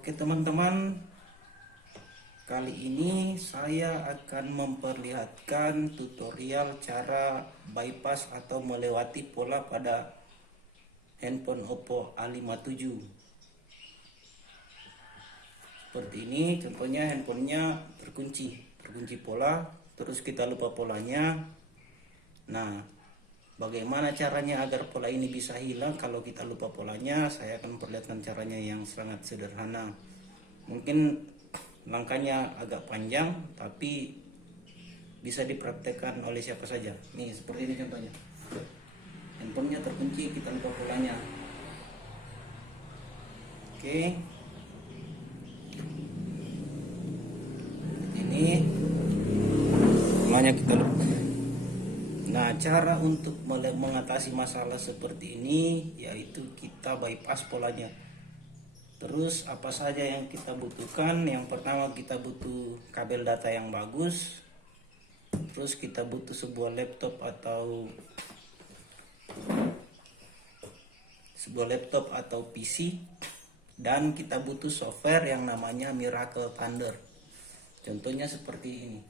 Oke teman-teman, kali ini saya akan memperlihatkan tutorial cara bypass atau melewati pola pada handphone Oppo A57. Seperti ini contohnya, handphonenya terkunci pola, terus kita lupa polanya. Nah, bagaimana caranya agar pola ini bisa hilang kalau kita lupa polanya? Saya akan memperlihatkan caranya yang sangat sederhana. Mungkin langkahnya agak panjang, tapi bisa dipraktekkan oleh siapa saja. Nih, seperti ini contohnya. Handphonenya terkunci, kita lupa polanya. Oke. Ini polanya kita lupa. Nah, cara untuk mengatasi masalah seperti ini yaitu kita bypass polanya. Terus apa saja yang kita butuhkan? Yang pertama, kita butuh kabel data yang bagus. Terus kita butuh sebuah laptop atau PC, dan kita butuh software yang namanya Miracle Thunder. Contohnya seperti ini.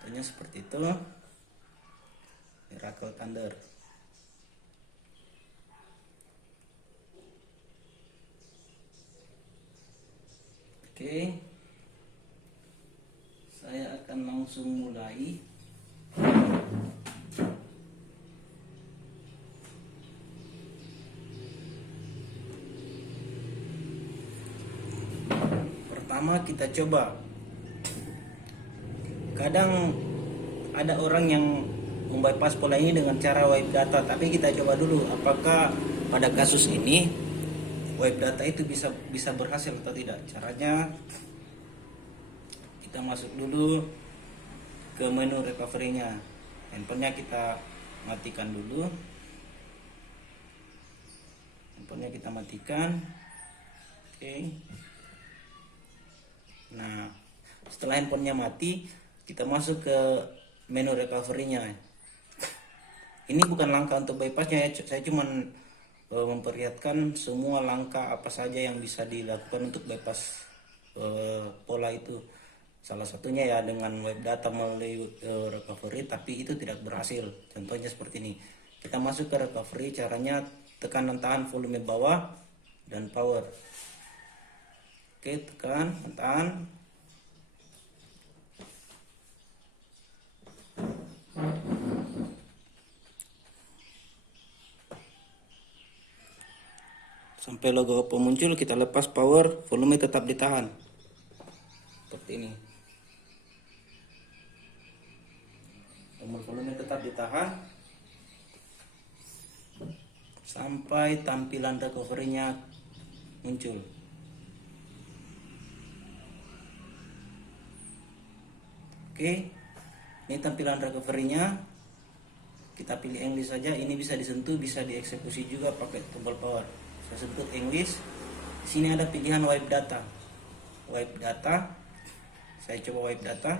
Contohnya seperti itu, Miracle Thunder. Oke, saya akan langsung mulai. Pertama kita coba. Kadang ada orang yang membypass pola ini dengan cara wipe data, tapi kita coba dulu apakah pada kasus ini wipe data itu bisa berhasil atau tidak. Caranya, kita masuk dulu ke menu recovery-nya. Handphonenya kita matikan dulu. Handphonenya kita matikan. Oke. Nah, setelah handphonenya mati, kita masuk ke menu recovery-nya. Ini bukan langkah untuk bypassnya ya, saya cuman memperlihatkan semua langkah apa saja yang bisa dilakukan untuk bypass pola itu. Salah satunya ya dengan wipe data melalui recovery, tapi itu tidak berhasil. Contohnya seperti ini. Kita masuk ke recovery, caranya tekan dan tahan volume bawah dan power. Oke, tekan dan tahan. Sampai logo Oppo muncul, kita lepas power, volume tetap ditahan. Seperti ini. Volume tetap ditahan sampai tampilan recovery-nya muncul. Oke, ini tampilan recovery-nya. Kita pilih English saja. Ini bisa disentuh, bisa dieksekusi juga pakai tombol power. Saya sebut English. Di sini ada pilihan wipe data. Wipe data. Saya coba wipe data.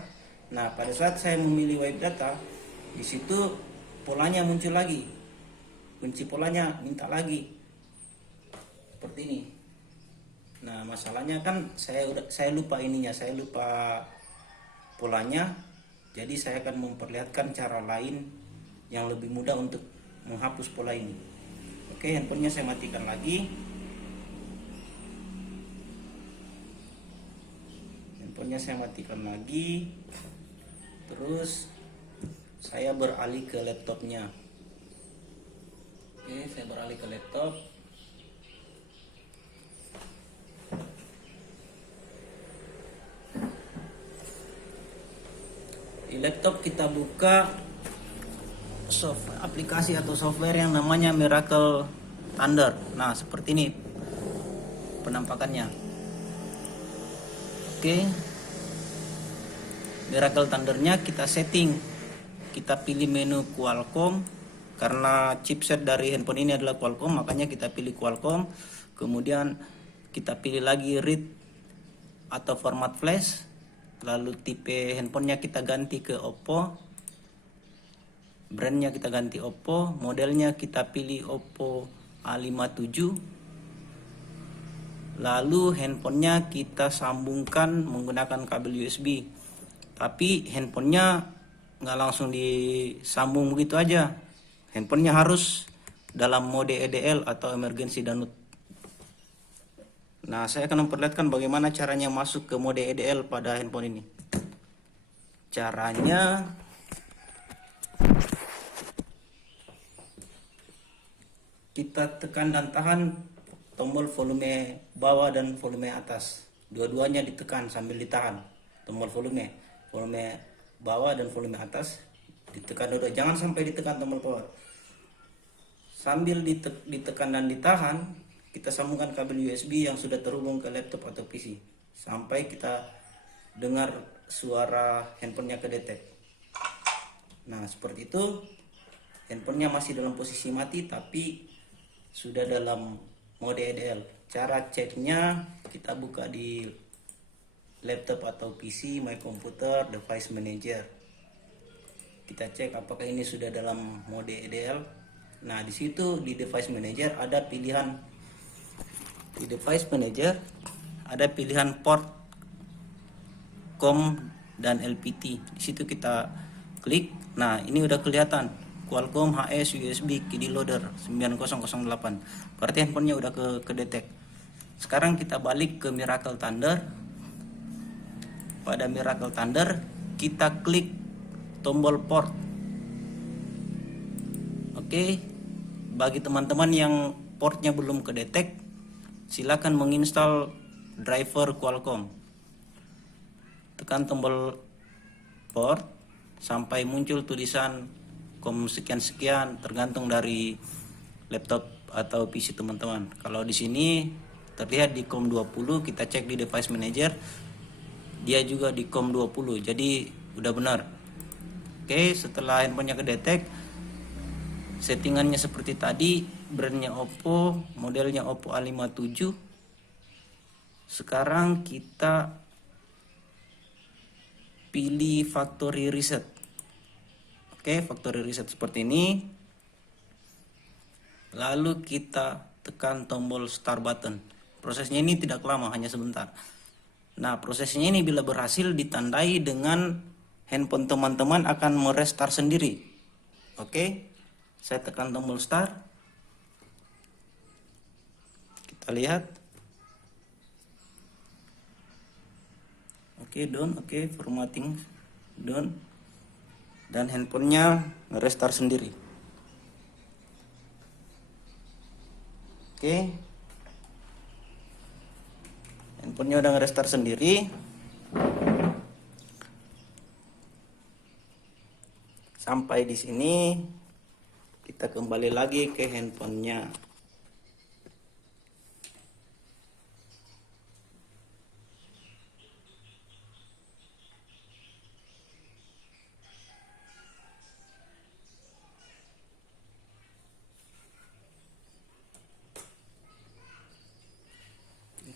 Nah, pada saat saya memilih wipe data, di situ polanya muncul lagi. Kunci polanya minta lagi. Seperti ini. Nah, masalahnya kan saya lupa ininya, saya lupa polanya. Jadi saya akan memperlihatkan cara lain yang lebih mudah untuk menghapus pola ini. Oke, handphonenya saya matikan lagi. Handphonenya saya matikan lagi. Terus saya beralih ke laptopnya. Oke, saya beralih ke laptop. Di laptop kita buka aplikasi atau software yang namanya Miracle Thunder. Nah, seperti ini penampakannya. Oke, Miracle Thundernya kita setting. Kita pilih menu Qualcomm. Karena chipset dari handphone ini adalah Qualcomm, makanya kita pilih Qualcomm. Kemudian kita pilih lagi read atau format flash. Lalu tipe handphonenya kita ganti ke Oppo. Brandnya kita ganti Oppo, modelnya kita pilih Oppo A57. Lalu handphonenya kita sambungkan menggunakan kabel USB. Tapi handphonenya nggak langsung disambung begitu aja. Handphonenya harus dalam mode EDL atau emergency download. Nah, saya akan memperlihatkan bagaimana caranya masuk ke mode EDL pada handphone ini. Caranya, kita tekan dan tahan tombol volume bawah dan volume atas. Dua-duanya ditekan sambil ditahan. Tombol volume bawah dan volume atas ditekan dulu. Jangan sampai ditekan tombol power. Sambil ditekan dan ditahan, kita sambungkan kabel USB yang sudah terhubung ke laptop atau PC sampai kita dengar suara handphonenya kedetek. Nah, seperti itu. Handphonenya masih dalam posisi mati tapi sudah dalam mode EDL. Cara ceknya, kita buka di laptop atau PC, My Computer, Device Manager. Kita cek apakah ini sudah dalam mode EDL. Nah, di situ di Device Manager ada pilihan, di Device Manager ada pilihan port COM dan LPT. Di situ kita klik. Nah, ini udah kelihatan Qualcomm HS USB KD Loader 9008. Berarti handphonenya udah kedetek. Sekarang kita balik ke Miracle Thunder. Pada Miracle Thunder kita klik tombol port. Oke. Bagi teman-teman yang portnya belum kedetek, silakan menginstal driver Qualcomm. Tekan tombol port sampai muncul tulisan COM sekian-sekian, tergantung dari laptop atau PC teman-teman. Kalau di sini terlihat di COM 20, kita cek di Device Manager, dia juga di COM 20, jadi udah benar. Oke, setelah handphonenya kedetek, settingannya seperti tadi, brandnya Oppo, modelnya Oppo A57. Sekarang kita pilih factory reset. Oke, factory reset seperti ini. Lalu kita tekan tombol start button. Prosesnya ini tidak lama, hanya sebentar. Nah, prosesnya ini bila berhasil ditandai dengan handphone teman-teman akan merestart sendiri. Oke, saya tekan tombol start. Kita lihat. Oke, done. Oke, formatting done. Dan handphonenya nge-restart sendiri. Oke, handphonenya udah nge-restart sendiri. Sampai di sini kita kembali lagi ke handphonenya.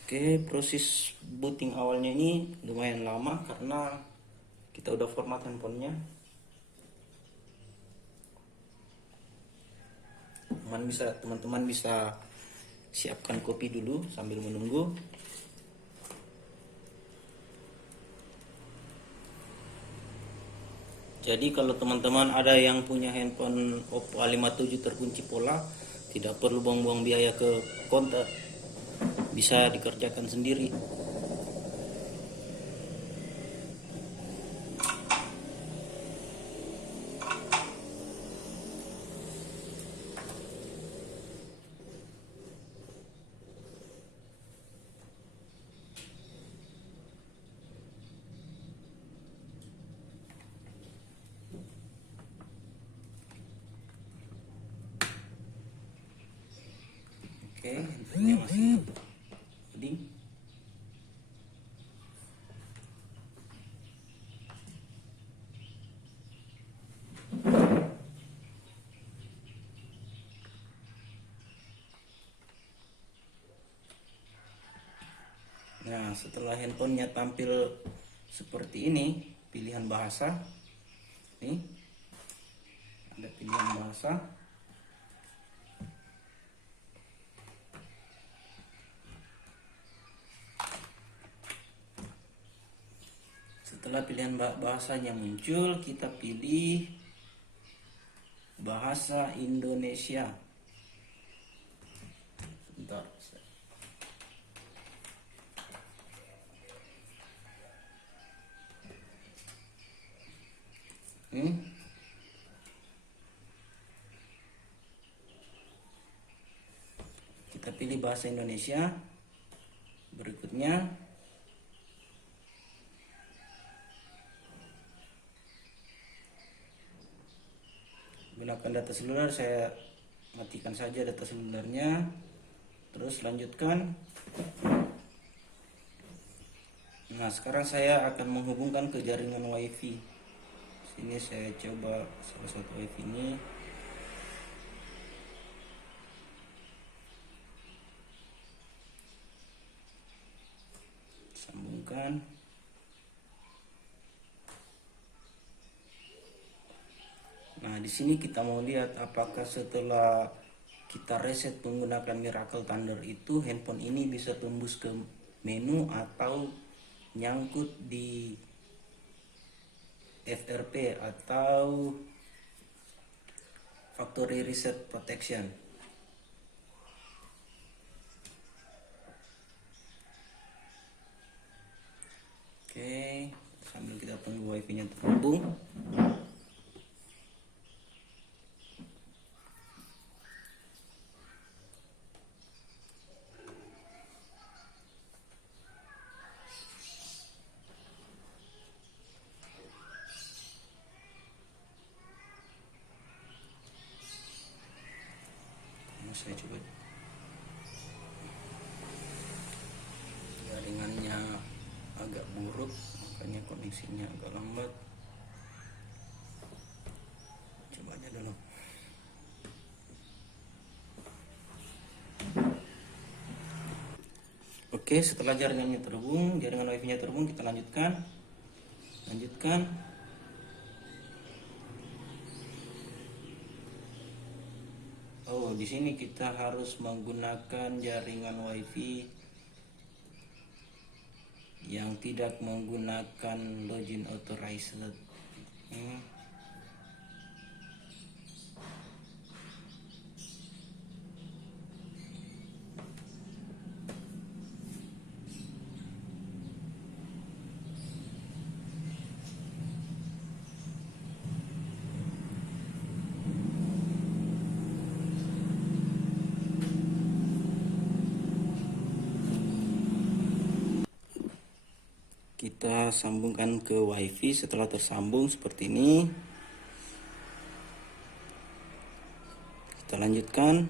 Oke, proses booting awalnya ini lumayan lama karena kita udah format handphonenya. Teman-teman bisa siapkan kopi dulu sambil menunggu. Jadi kalau teman-teman ada yang punya handphone Oppo A57 terkunci pola, tidak perlu buang-buang biaya ke konter, bisa dikerjakan sendiri. Oke, handphonenya masih loading. Nah, setelah handphonenya tampil seperti ini, pilihan bahasa, nih ada pilihan bahasa. Setelah pilihan bahasanya muncul, kita pilih bahasa Indonesia. Bentar. Kita pilih bahasa Indonesia. Berikutnya gunakan data seluler, saya matikan saja data selulernya. Terus lanjutkan. Nah, sekarang saya akan menghubungkan ke jaringan WiFi. Sini saya coba salah satu WiFi ini. Sambungkan. Nah, di sini kita mau lihat apakah setelah kita reset menggunakan Miracle Thunder itu handphone ini bisa tembus ke menu atau nyangkut di FRP atau Factory Reset Protection. Oke, sambil kita tunggu WiFi-nya terhubung. Saya coba, jaringannya agak buruk, makanya koneksinya agak lambat. Coba aja dulu. Oke, setelah jaringannya terhubung, jaringan WiFi-nya terhubung, kita lanjutkan. Oh, di sini kita harus menggunakan jaringan WiFi yang tidak menggunakan login authorized. Kita sambungkan ke WiFi. Setelah tersambung seperti ini, kita lanjutkan.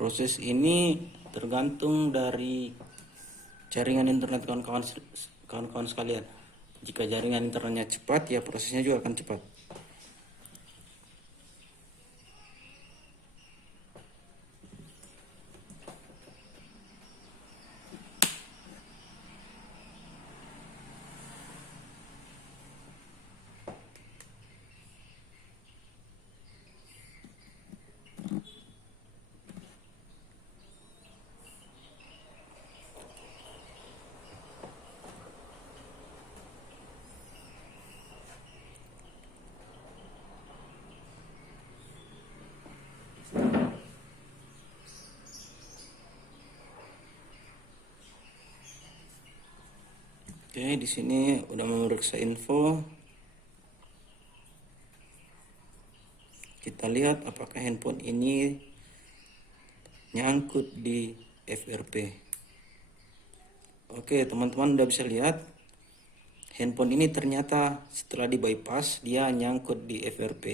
Proses ini tergantung dari jaringan internet kawan-kawan sekalian. Jika jaringan internetnya cepat, ya prosesnya juga akan cepat. Oke, di sini udah memeriksa info. Kita lihat apakah handphone ini nyangkut di FRP. Oke, teman-teman udah bisa lihat handphone ini ternyata setelah di bypass dia nyangkut di FRP.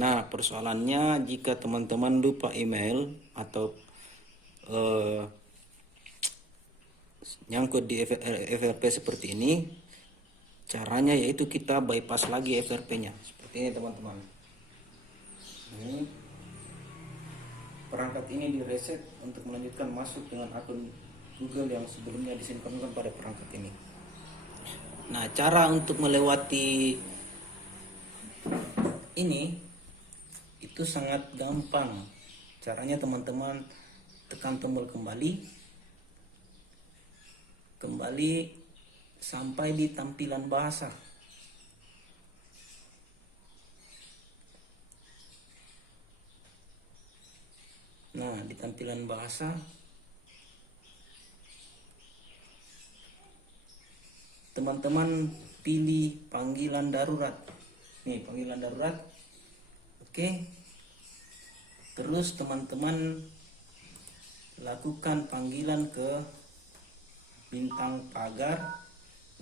Nah, persoalannya jika teman-teman lupa email atau nyangkut di FRP seperti ini. Caranya yaitu kita bypass lagi FRP-nya seperti ini teman-teman. Ini perangkat ini di reset untuk melanjutkan masuk dengan akun Google yang sebelumnya disimpankan pada perangkat ini. Nah, cara untuk melewati ini itu sangat gampang. Caranya teman-teman tekan tombol kembali sampai di tampilan bahasa. Nah, di tampilan bahasa teman-teman pilih panggilan darurat. Nih, panggilan darurat. Oke. Terus teman-teman lakukan panggilan ke bintang pagar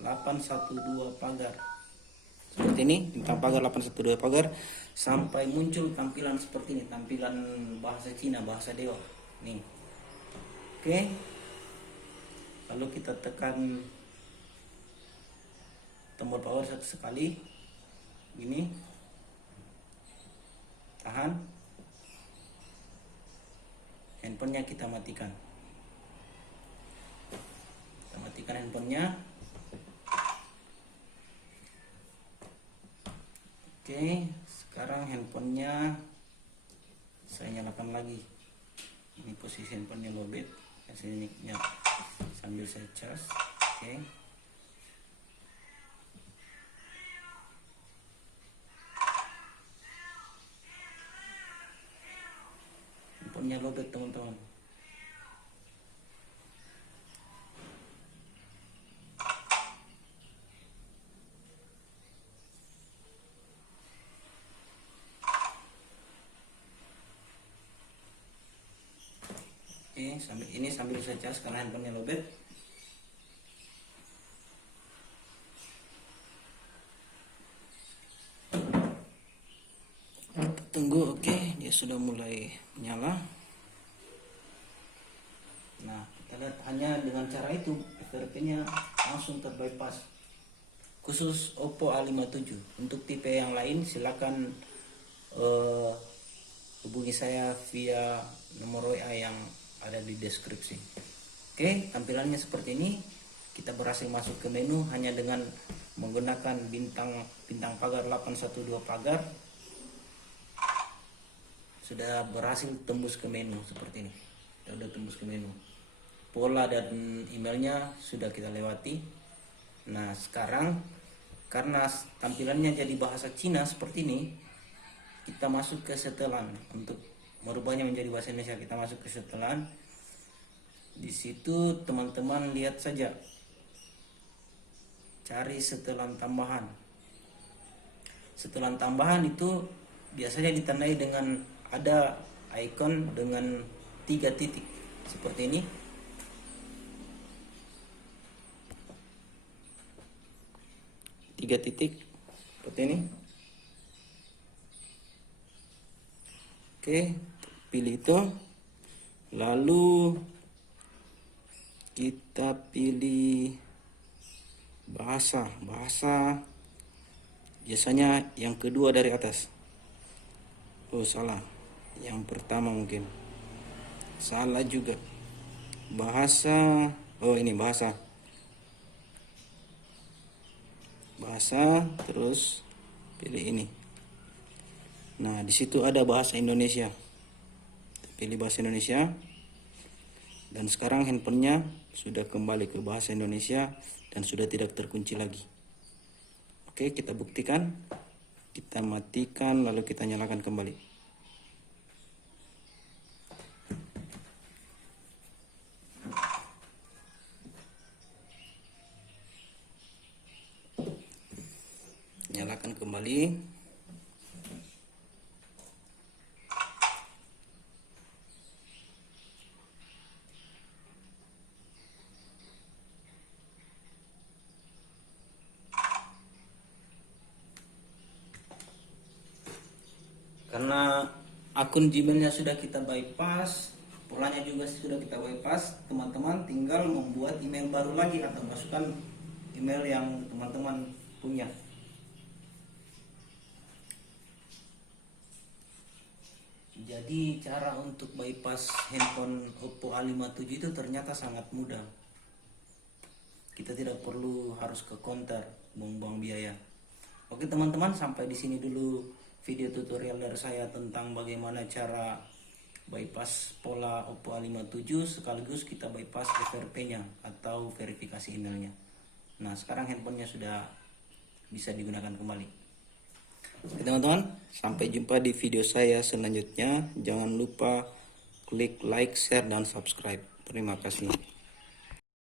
812 pagar. Seperti ini, bintang pagar 812 pagar sampai muncul tampilan seperti ini, tampilan bahasa Cina, bahasa dewa. Nih. Oke. Lalu kita tekan tombol power satu sekali. Gini. Tahan. Handphonenya kita matikan. Kita matikan handphonenya. Oke, sekarang handphonenya saya nyalakan lagi. Ini posisi handphonenya lowbat. Saya sambil saya cas. Oke. Handphonenya lowbat teman-teman. Sambil saya cas karena handphonenya lowbat. Tunggu, oke, dia sudah mulai menyala. Nah, kita lihat hanya dengan cara itu FRP-nya langsung terbypass. Khusus Oppo A57. Untuk tipe yang lain silakan hubungi saya via nomor WA yang ada di deskripsi. Oke, tampilannya seperti ini. Kita berhasil masuk ke menu hanya dengan menggunakan bintang pagar 812 pagar. Sudah berhasil tembus ke menu seperti ini. Kita sudah tembus ke menu. Pola dan emailnya sudah kita lewati. Nah, sekarang karena tampilannya jadi bahasa Cina seperti ini, kita masuk ke setelan. Untuk merubahnya menjadi bahasa Indonesia, kita masuk ke setelan. Di situ teman-teman lihat saja, cari setelan tambahan. Setelan tambahan itu biasanya ditandai dengan ada icon dengan 3 titik seperti ini. Tiga titik seperti ini. Oke, pilih itu. Lalu kita pilih bahasa biasanya yang kedua dari atas. Oh, salah, yang pertama mungkin salah juga. Bahasa, oh ini bahasa, terus pilih ini. Nah, di situ ada bahasa Indonesia. Pilih bahasa Indonesia. Dan sekarang handphonenya sudah kembali ke bahasa Indonesia dan sudah tidak terkunci lagi. Oke, kita buktikan. Kita matikan lalu kita nyalakan kembali. Nyalakan kembali. Karena akun Gmailnya sudah kita bypass, polanya juga sudah kita bypass. Teman-teman tinggal membuat email baru lagi atau masukkan email yang teman-teman punya. Jadi cara untuk bypass handphone Oppo A57 itu ternyata sangat mudah. Kita tidak perlu harus ke counter, buang-buang biaya. Oke teman-teman, sampai di sini dulu video tutorial dari saya tentang bagaimana cara bypass pola Oppo A57 sekaligus kita bypass FRP-nya atau verifikasi emailnya. Nah, sekarang handphonenya sudah bisa digunakan kembali. Oke teman-teman, sampai jumpa di video saya selanjutnya. Jangan lupa klik like, share, dan subscribe. Terima kasih.